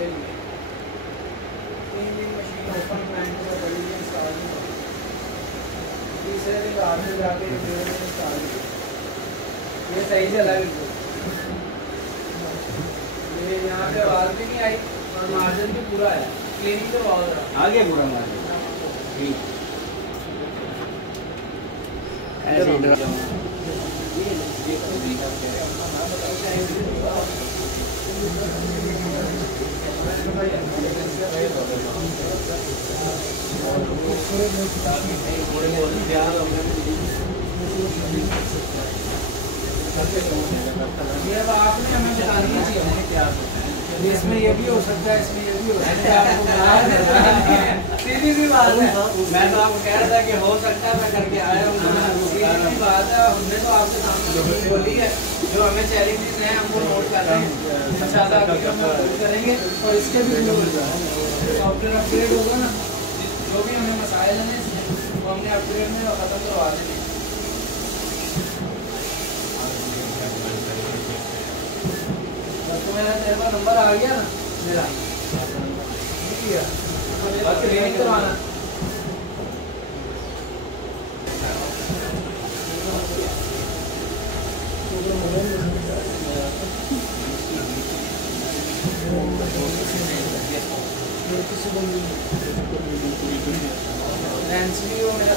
3 दिन machine open plant में पड़ी हुई इंस्टॉल नहीं हुई, तीसरे दिन बाद में जाके इंस्टॉल की। ये सही चला बिल्कुल, ये यहाँ पे आवाज़ भी नहीं आई और मार्जिन भी पूरा है, क्लीनिंग तो बहुत रहा आगे पूरा मार्जिन ठीक ये अब आपने हमें बता दिया चाहिए क्या इसमें ये भी हो सकता है, इसमें ये भी हो सकता है, सीधी सी बात है। मैं तो आपको कह रहा था कि हो सकता है, मैं करके आया हूँ, सीधी बात है। हमने तो आपके सामने बोली है, जो हमें चैलेंजेस हैं हमको नोट कर रहे हैं, इंशाल्लाह हम करेंगे। और इसके भी सॉफ्टवेयर अपग्रेड होगा ना, जो भी हमें मसाइल हैं इसमें वो हमने अपग्रेड में ख़त्म करवा देंगे। तो मेरा तेरे पास नंबर आ गया ना मेरा, बस क्लिनिक करवाना। वो मेरा